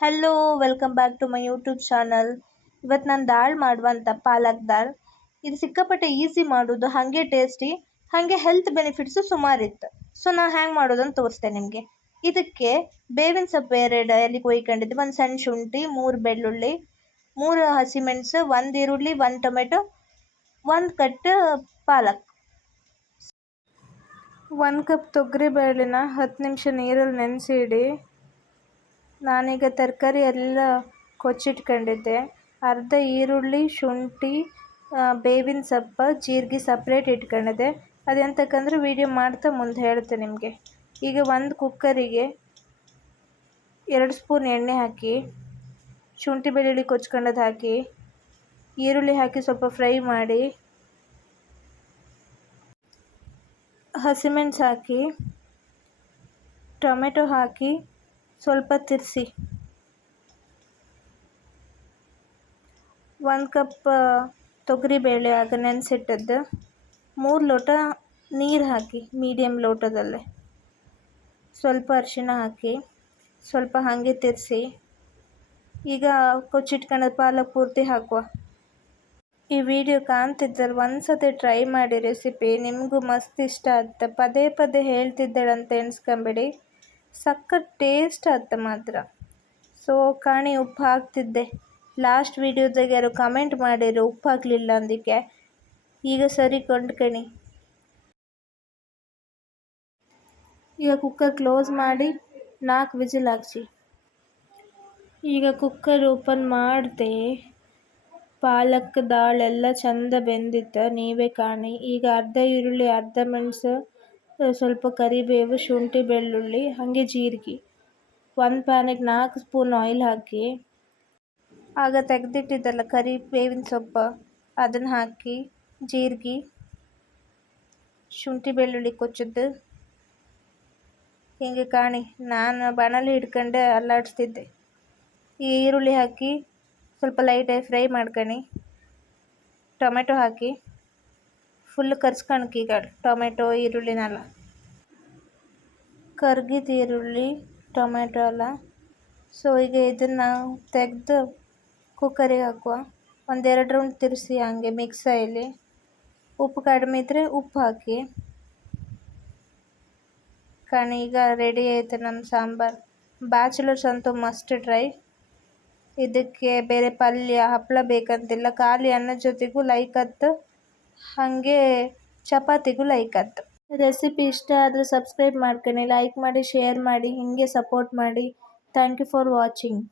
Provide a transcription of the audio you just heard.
Hello welcome back to my YouTube channel. ಇವತ್ತು ನಾನು ದಾಲ್ ಮಾಡುವಂಥ ಪಾಲಕ್ ದಾಲ್. ಇದು ಸಿಕ್ಕಾಪಟ್ಟೆ ಈಸಿ ಮಾಡೋದು, ಹಾಗೆ ಟೇಸ್ಟಿ, ಹಾಗೆ ಹೆಲ್ತ್ ಬೆನಿಫಿಟ್ಸು ಸುಮಾರಿತ್ತು. ಸೊ ನಾನು ಹ್ಯಾಂಗೆ ಮಾಡೋದಂತ ತೋರಿಸ್ತೇನೆ ನಿಮಗೆ. ಇದಕ್ಕೆ ಬೇವಿನ ಸೊಪ್ಪು 2 ಎಲೆ ಕೊಯ್ಕೊಂಡಿದ್ದೆ, ಒಂದು ಸಣ್ಣ ಶುಂಠಿ, 3 ಬೆಳ್ಳುಳ್ಳಿ, 3 ಹಸಿಮೆಣಸು, 1 ಈರುಳ್ಳಿ, 1 ಟೊಮೆಟೊ, 1 ಕಟ್ ಪಾಲಕ್, 1 ಕಪ್ ತೊಗರಿ ಬೇಳೆನ 10 ನಿಮಿಷ ನೀರಲ್ಲಿ ನೆನೆಸಿಡಿ. ನಾನೀಗ ತರಕಾರಿ ಎಲ್ಲ ಕೊಚ್ಚಿಟ್ಕೊಂಡಿದ್ದೆ. ಅರ್ಧ ಈರುಳ್ಳಿ, ಶುಂಠಿ, ಬೇವಿನ ಸೊಪ್ಪು, ಜೀರಿಗೆ ಸಪ್ರೇಟ್ ಇಟ್ಕೊಂಡಿದ್ದೆ. ಅದೆಂತಕ್ಕಂದ್ರೆ ವೀಡಿಯೋ ಮಾಡ್ತಾ ಮುಂದೆ ಹೇಳ್ತೇನೆ ನಿಮಗೆ. ಈಗ ಒಂದು ಕುಕ್ಕರಿಗೆ 2 ಸ್ಪೂನ್ ಎಣ್ಣೆ ಹಾಕಿ, ಶುಂಠಿ ಬೆಳ್ಳುಳ್ಳಿ ಕೊಚ್ಕೊಂಡದ್ದು ಹಾಕಿ, ಈರುಳ್ಳಿ ಹಾಕಿ ಸ್ವಲ್ಪ ಫ್ರೈ ಮಾಡಿ, ಹಸಿಮೆಣಸು ಹಾಕಿ, ಟೊಮೆಟೊ ಹಾಕಿ ಸ್ವಲ್ಪ ತಿರ್ಸಿ, 1 ಕಪ್ ತೊಗರಿಬೇಳೆ ಆಗ ನೆನೆಸಿಟ್ಟದ್ದು, 3 ಲೋಟ ನೀರು ಹಾಕಿ ಮೀಡಿಯಮ್ ಲೋಟದಲ್ಲೇ, ಸ್ವಲ್ಪ ಅರಿಶಿಣ ಹಾಕಿ ಸ್ವಲ್ಪ ಹಾಗೆ ತಿರ್ಸಿ. ಈಗ ಕೊಚ್ಚಿಟ್ಕೊಂಡ ಪಾಲಕ್ ಪೂರ್ತಿ ಹಾಕುವ. ಈ ವಿಡಿಯೋ ಕಾಣ್ತಿದ್ದಲ್ಲಿ ಒಂದ್ಸತಿ ಟ್ರೈ ಮಾಡಿ ರೆಸಿಪಿ, ನಿಮಗೂ ಮಸ್ತ್ ಇಷ್ಟ ಆಗುತ್ತೆ. ಪದೇ ಪದೇ ಹೇಳ್ತಿದ್ದಾಳಂತ ಎಣಿಸ್ಕೊಂಬೇಡಿ, ಸಖತ್ ಟೇಸ್ಟ್ ಆಗುತ್ತೆ ಮಾತ್ರ. ಸೊ ಕಾಣಿ ಉಪ್ಪು ಹಾಕ್ತಿದ್ದೆ. ಲಾಸ್ಟ್ ವಿಡಿಯೋದಾಗ ಯಾರು ಕಮೆಂಟ್ ಮಾಡಿರು ಉಪ್ಪು ಹಾಕಲಿಲ್ಲ ಅಂದಕ್ಕೆ. ಈಗ ಸರಿ ಕೊಂಡ್ಕಣಿ. ಈಗ ಕುಕ್ಕರ್ ಕ್ಲೋಸ್ ಮಾಡಿ 4 ವಿಸಿಲ್ ಹಾಕ್ಸಿ. ಈಗ ಕುಕ್ಕರ್ ಓಪನ್ ಮಾಡಿದೆ. ಪಾಲಕ್ ದಾಲ್ ಎಲ್ಲ ಚಂದ ಬೆಂದಿತ್ತು, ನೀವೇ ಕಾಣಿ. ಈಗ ಅರ್ಧ ಈರುಳ್ಳಿ, ಅರ್ಧ ಮೆಣಸು, ಸ್ವಲ್ಪ ಕರಿಬೇವು, ಶುಂಠಿ ಬೆಳ್ಳುಳ್ಳಿ, ಹಾಗೆ ಜೀರಿಗೆ, 1 ಪ್ಯಾನಿಗೆ 4 ಸ್ಪೂನ್ ಆಯಿಲ್ ಹಾಕಿ, ಆಗ ತೆಗೆದಿಟ್ಟಿದ್ದಲ್ಲ ಬೇವಿನ ಸೊಪ್ಪು ಅದನ್ನು ಹಾಕಿ, ಜೀರಿಗೆ, ಶುಂಠಿ ಬೆಳ್ಳುಳ್ಳಿ ಕೊಚ್ಚದ್ದು ಹಿಂಗೆ ಕಾಣಿ. ನಾನು ಬಾಣಲಿ ಹಿಡ್ಕೊಂಡೆ ಅಲ್ಲಾಡಿಸ್ತಿದ್ದೆ. ಈ ಈರುಳ್ಳಿ ಹಾಕಿ ಸ್ವಲ್ಪ ಲೈಟಾಗಿ ಫ್ರೈ ಮಾಡ್ಕೊಳ್ಳಿ. ಟೊಮೆಟೊ ಹಾಕಿ ಫುಲ್ ಕರ್ಸ್ಕೊಳಕ್ಕೆ. ಈಗ ಟೊಮೆಟೊ ಈರುಳ್ಳಿನೆಲ್ಲ ಕರ್ಗಿದ ಈರುಳ್ಳಿ ಟೊಮೆಟೊ ಎಲ್ಲ. ಸೊ ಈಗ ಇದನ್ನು ತೆಗೆದು ಕುಕ್ಕರಿಗೆ ಹಾಕುವ. 1-2 ರೌಂಡ್ ತಿರ್ಸಿ ಹಂಗೆ ಮಿಕ್ಸಲ್ಲಿ. ಉಪ್ಪು ಕಡಿಮೆ ಇದ್ದರೆ ಉಪ್ಪು ಹಾಕಿ ಕಾಣಿ. ಈಗ ರೆಡಿ ಆಯಿತು ನಮ್ಮ ಸಾಂಬಾರು. ಬ್ಯಾಚುಲರ್ಸ್ ಅಂತೂ ಮಸ್ಟ್ ಟ್ರೈ. ಇದಕ್ಕೆ ಬೇರೆ ಪಲ್ಯ ಹಪ್ಪಳ ಬೇಕಂತಿಲ್ಲ, ಖಾಲಿ ಅನ್ನದ ಜೊತೆಗೂ ಲೈಕತ್ತು, ಹಾಗೆ ಚಪಾತಿಗೂ ಲೈಕತ್ತು. ರೆಸಿಪಿ ಇಷ್ಟ ಆದರೆ ಸಬ್ಸ್ಕ್ರೈಬ್ ಮಾಡ್ಕೊಳ್ಳಿ, ಲೈಕ್ ಮಾಡಿ, ಶೇರ್ ಮಾಡಿ, ಹೀಗೆ ಸಪೋರ್ಟ್ ಮಾಡಿ. Thank you for watching.